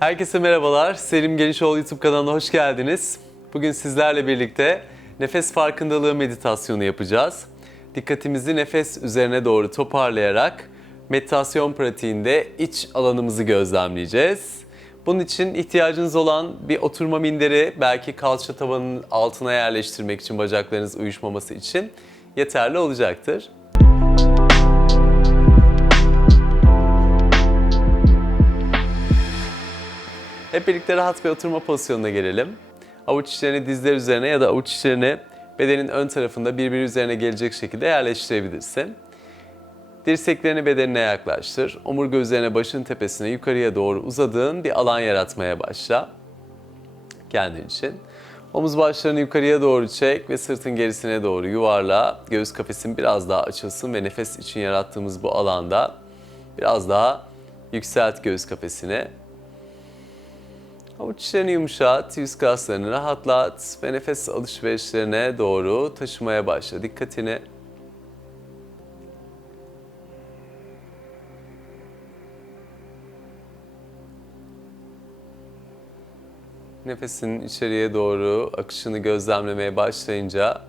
Herkese merhabalar. Selim Genişoğlu YouTube kanalına hoş geldiniz. Bugün sizlerle birlikte nefes farkındalığı meditasyonu yapacağız. Dikkatimizi nefes üzerine doğru toparlayarak meditasyon pratiğinde iç alanımızı gözlemleyeceğiz. Bunun için ihtiyacınız olan bir oturma minderi belki kalça tabanının altına yerleştirmek için bacaklarınız uyuşmaması için yeterli olacaktır. Hep birlikte rahat bir oturma pozisyonuna gelelim. Avuç içlerini dizler üzerine ya da avuç içlerini bedenin ön tarafında birbiri üzerine gelecek şekilde yerleştirebilirsin. Dirseklerini bedenine yaklaştır. Omurga üzerine başın tepesine yukarıya doğru uzadığın bir alan yaratmaya başla. Kendin için. Omuz başlarını yukarıya doğru çek ve sırtın gerisine doğru yuvarla. Göğüs kafesin biraz daha açılsın ve nefes için yarattığımız bu alanda biraz daha yükselt göğüs kafesini. Avuç içlerini yumuşat, yüz kaslarını rahatlat ve nefes alışverişlerine doğru taşımaya başla dikkatini. Nefesin içeriye doğru akışını gözlemlemeye başlayınca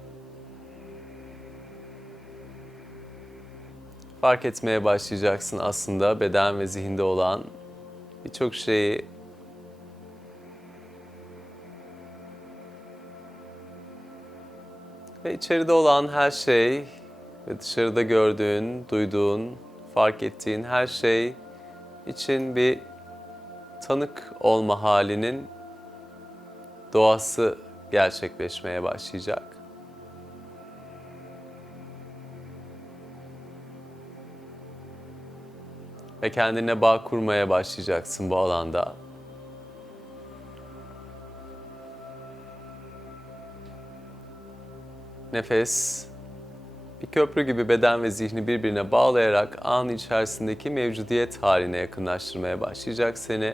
fark etmeye başlayacaksın aslında beden ve zihinde olan birçok şeyi Ve içeride olan her şey ve dışarıda gördüğün, duyduğun, fark ettiğin her şey için bir tanık olma halinin doğası gerçekleşmeye başlayacak. Ve kendine bağ kurmaya başlayacaksın bu alanda. Nefes bir köprü gibi beden ve zihni birbirine bağlayarak an içerisindeki mevcudiyet haline yakınlaştırmaya başlayacak seni.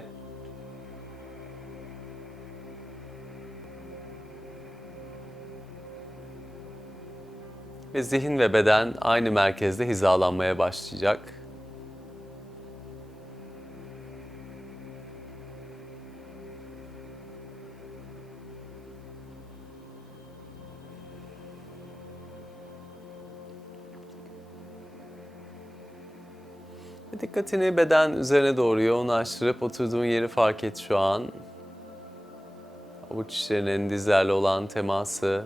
Ve zihin ve beden aynı merkezde hizalanmaya başlayacak. Dikkatini beden üzerine doğru yoğunlaştırıp oturduğun yeri fark et şu an. Avuç içlerinin dizlerle olan teması.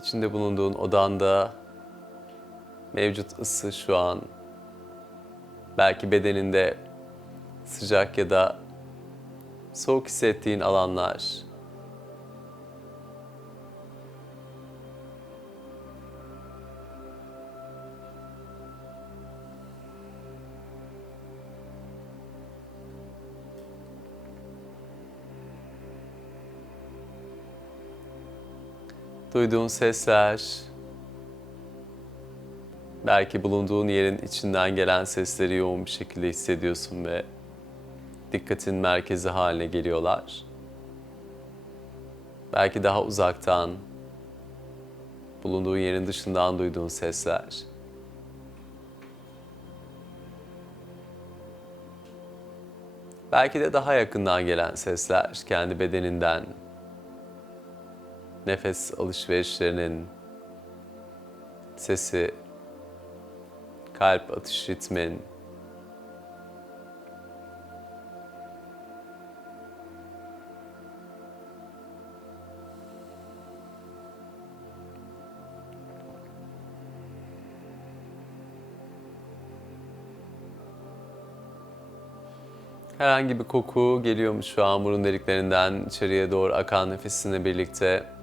İçinde bulunduğun odanda mevcut ısı şu an. Belki bedeninde sıcak ya da soğuk hissettiğin alanlar. Duyduğun sesler, belki bulunduğun yerin içinden gelen sesleri yoğun bir şekilde hissediyorsun ve dikkatin merkezi haline geliyorlar. Belki daha uzaktan, bulunduğun yerin dışından duyduğun sesler. Belki de daha yakından gelen sesler, kendi bedeninden, nefes alışverişlerinin sesi, kalp atış ritmin, Herhangi bir koku geliyor mu şu an burun deliklerinden içeriye doğru akan nefesinle birlikte?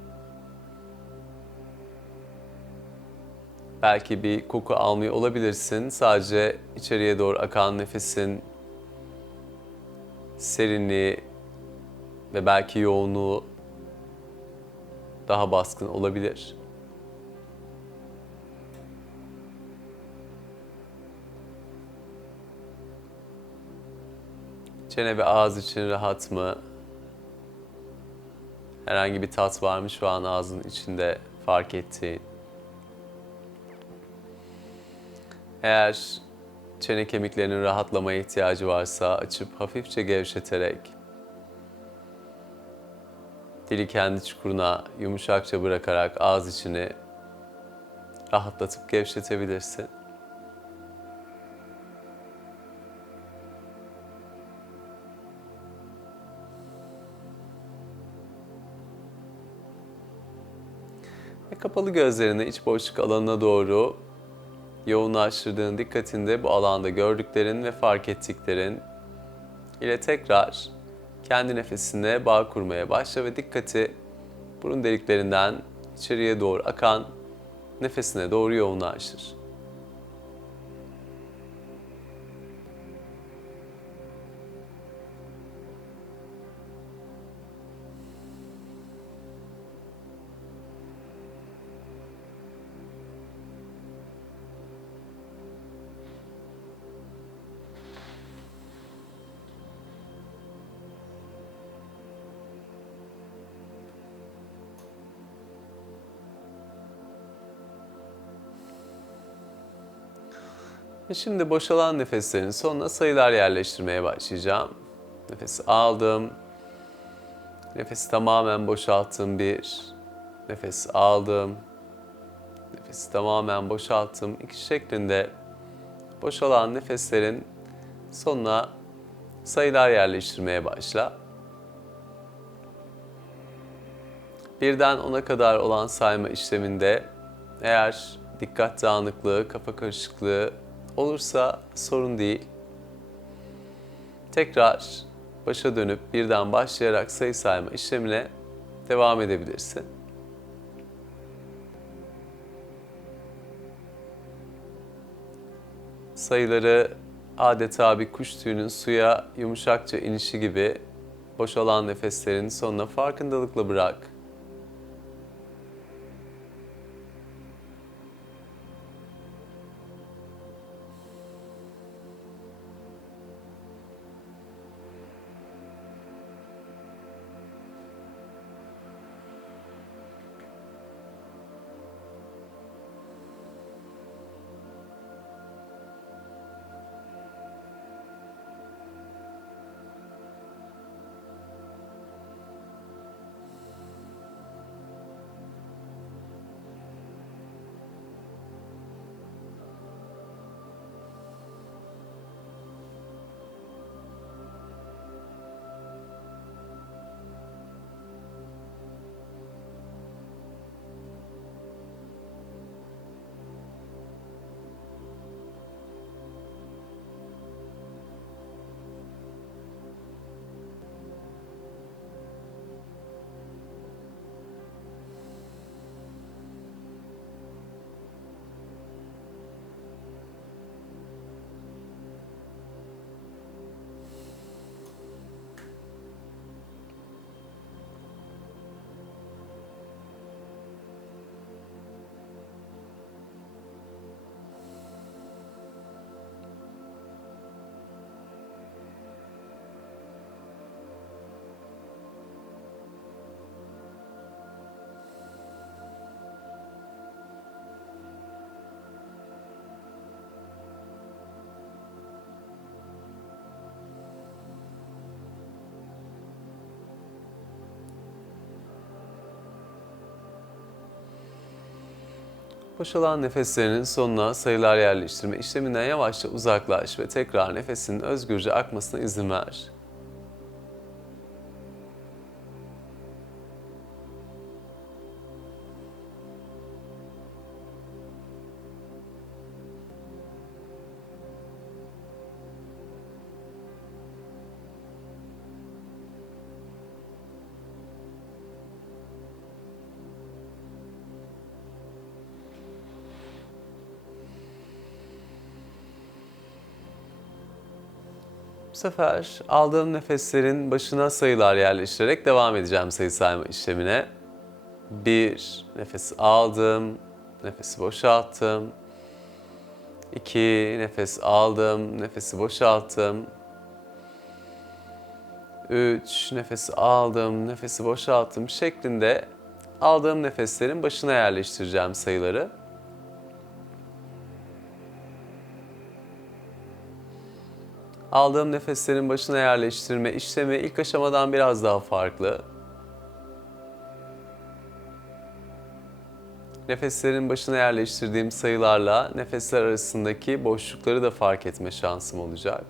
Belki bir koku almıyor olabilirsin. Sadece içeriye doğru akan nefesin serinliği ve belki yoğunluğu daha baskın olabilir. Çene ve ağız için rahat mı? Herhangi bir tat var mı şu an ağzın içinde fark ettiğin? Eğer çene kemiklerinin rahatlamaya ihtiyacı varsa açıp hafifçe gevşeterek dili kendi çukuruna yumuşakça bırakarak ağız içini rahatlatıp gevşetebilirsin. Ve kapalı gözlerini iç boşluk alanına doğru yoğunlaştırdığın dikkatinde bu alanda gördüklerin ve fark ettiklerin ile tekrar kendi nefesine bağ kurmaya başla ve dikkati burun deliklerinden içeriye doğru akan nefesine doğru yoğunlaştır. Şimdi boşalan nefeslerin sonuna sayılar yerleştirmeye başlayacağım. Nefes aldım. Nefesi tamamen boşalttım. Bir. Nefes aldım. Nefesi tamamen boşalttım. İki şeklinde boşalan nefeslerin sonuna sayılar yerleştirmeye başla. Birden ona kadar olan sayma işleminde eğer dikkat dağınıklığı, kafa karışıklığı olursa sorun değil. Tekrar başa dönüp birden başlayarak sayı sayma işlemine devam edebilirsin. Sayıları adeta bir kuş tüyünün suya yumuşakça inişi gibi boşalan nefeslerin sonuna farkındalıkla bırak. Boşalan nefeslerinin sonuna sayılar yerleştirme işleminden yavaşça uzaklaş ve tekrar nefesinin özgürce akmasına izin ver. Sefer aldığım nefeslerin başına sayılar yerleştirerek devam edeceğim sayı sayma işlemine. Bir, nefes aldım, nefesi boşalttım. İki, nefes aldım, nefesi boşalttım. Üç, nefes aldım, nefesi boşalttım şeklinde aldığım nefeslerin başına yerleştireceğim sayıları. Aldığım nefeslerin başına yerleştirme işlemi ilk aşamadan biraz daha farklı. Nefeslerin başına yerleştirdiğim sayılarla nefesler arasındaki boşlukları da fark etme şansım olacak.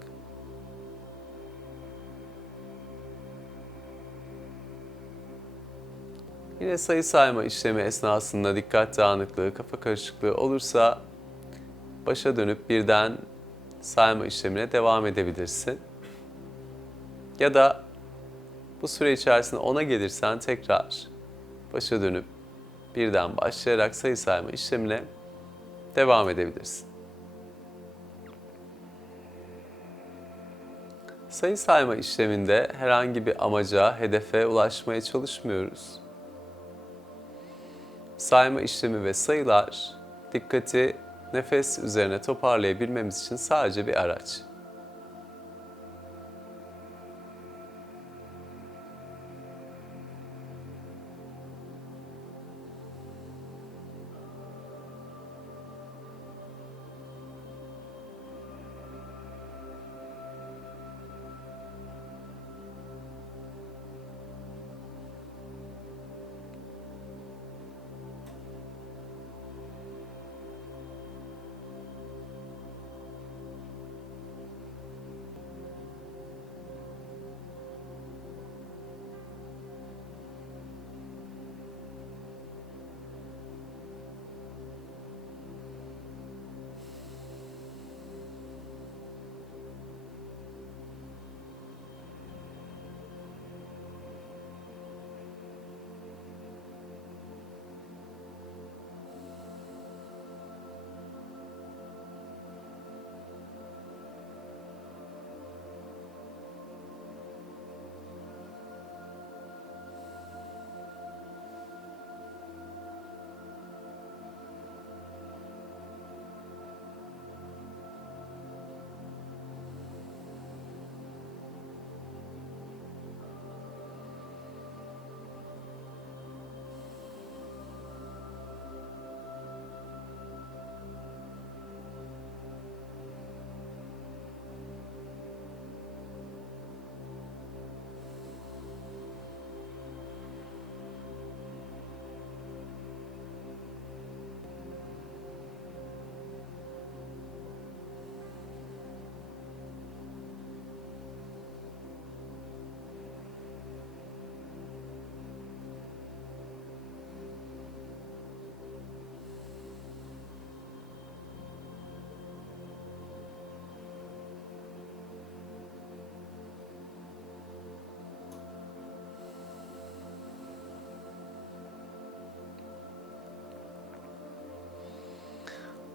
Yine sayı sayma işlemi esnasında dikkat dağınıklığı, kafa karışıklığı olursa başa dönüp birden sayma işlemine devam edebilirsin. Ya da bu süre içerisinde ona gelirsen tekrar başa dönüp birden başlayarak sayı sayma işlemine devam edebilirsin. Sayı sayma işleminde herhangi bir amaca, hedefe ulaşmaya çalışmıyoruz. Sayma işlemi ve sayılar dikkati nefes üzerine toparlayabilmemiz için sadece bir araç.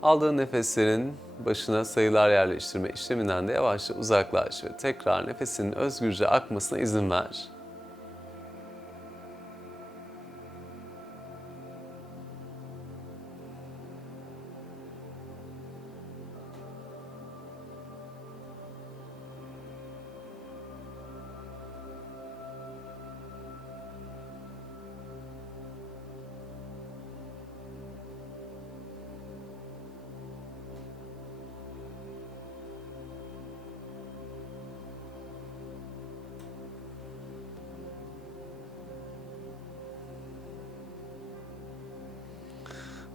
Aldığın nefeslerin başına sayılar yerleştirme işleminden de yavaşça uzaklaş ve tekrar nefesinin özgürce akmasına izin ver.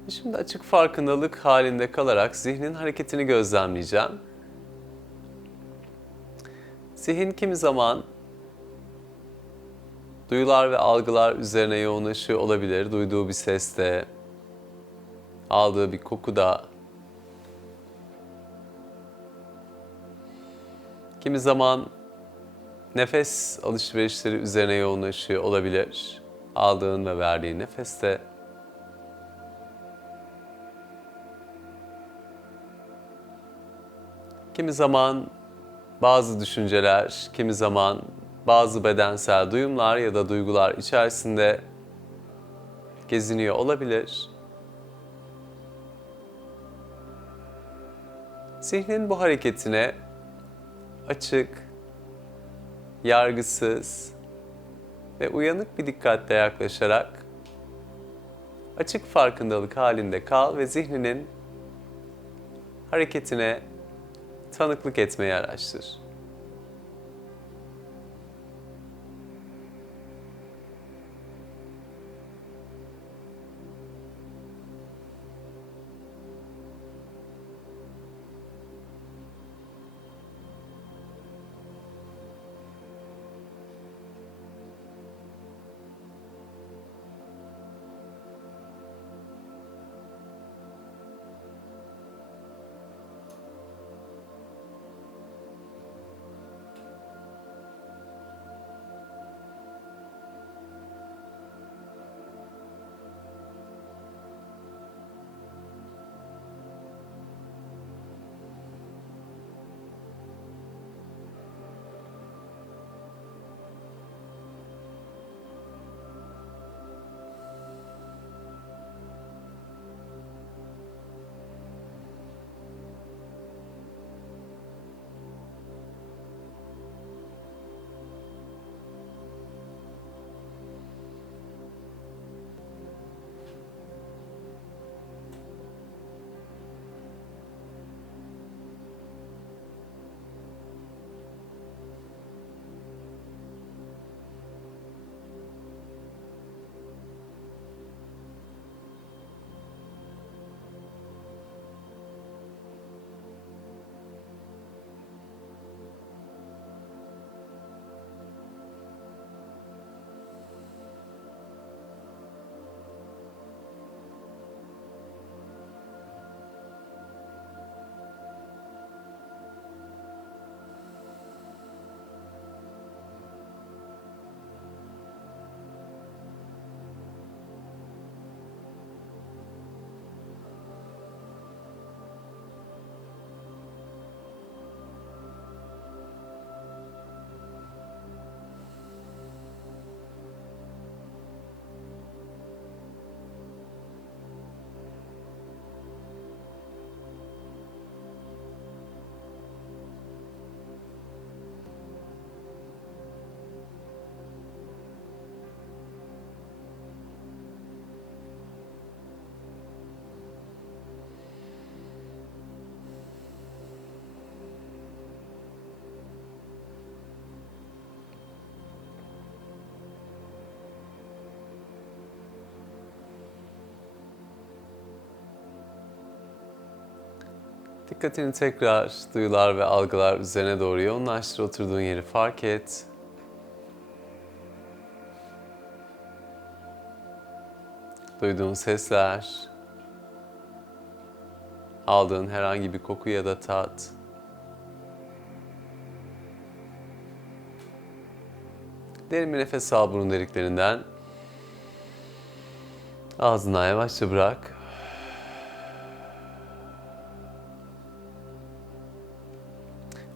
Şimdi açık farkındalık halinde kalarak zihnin hareketini gözlemleyeceğim. Zihin kimi zaman duyular ve algılar üzerine yoğunlaşıyor olabilir. Duyduğu bir seste, aldığı bir kokuda. Kimi zaman nefes alışverişleri üzerine yoğunlaşıyor olabilir. Aldığın ve verdiğin nefeste. Kimi zaman bazı düşünceler, kimi zaman bazı bedensel duyumlar ya da duygular içerisinde geziniyor olabilir. Zihnin bu hareketine açık, yargısız ve uyanık bir dikkatle yaklaşarak açık farkındalık halinde kal ve zihninin hareketine tanıklık etmeyi araştır. Dikkatini tekrar duyular ve algılar üzerine doğru yoğunlaştır. Oturduğun yeri fark et. Duyduğun sesler, aldığın herhangi bir koku ya da tat. Derin bir nefes al burun deliklerinden. Ağzına yavaşça bırak.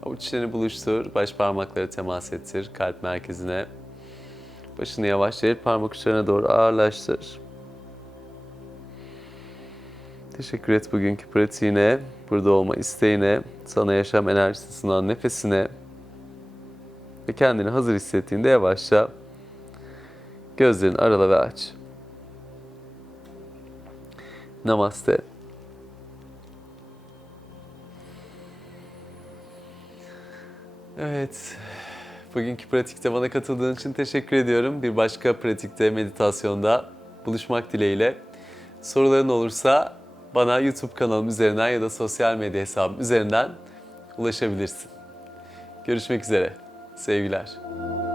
Avuç buluştur, baş parmakları temas ettir kalp merkezine. Başını yavaşça el parmak uçlarına doğru ağırlaştır. Teşekkür et bugünkü pratiğine, burada olma isteğine, sana yaşam enerjisi sunan nefesine ve kendini hazır hissettiğinde yavaşça gözlerini arala ve aç. Namaste. Evet. Bugünkü pratikte bana katıldığın için teşekkür ediyorum. Bir başka pratikte, meditasyonda buluşmak dileğiyle. Soruların olursa bana YouTube kanalım üzerinden ya da sosyal medya hesabım üzerinden ulaşabilirsin. Görüşmek üzere. Sevgiler.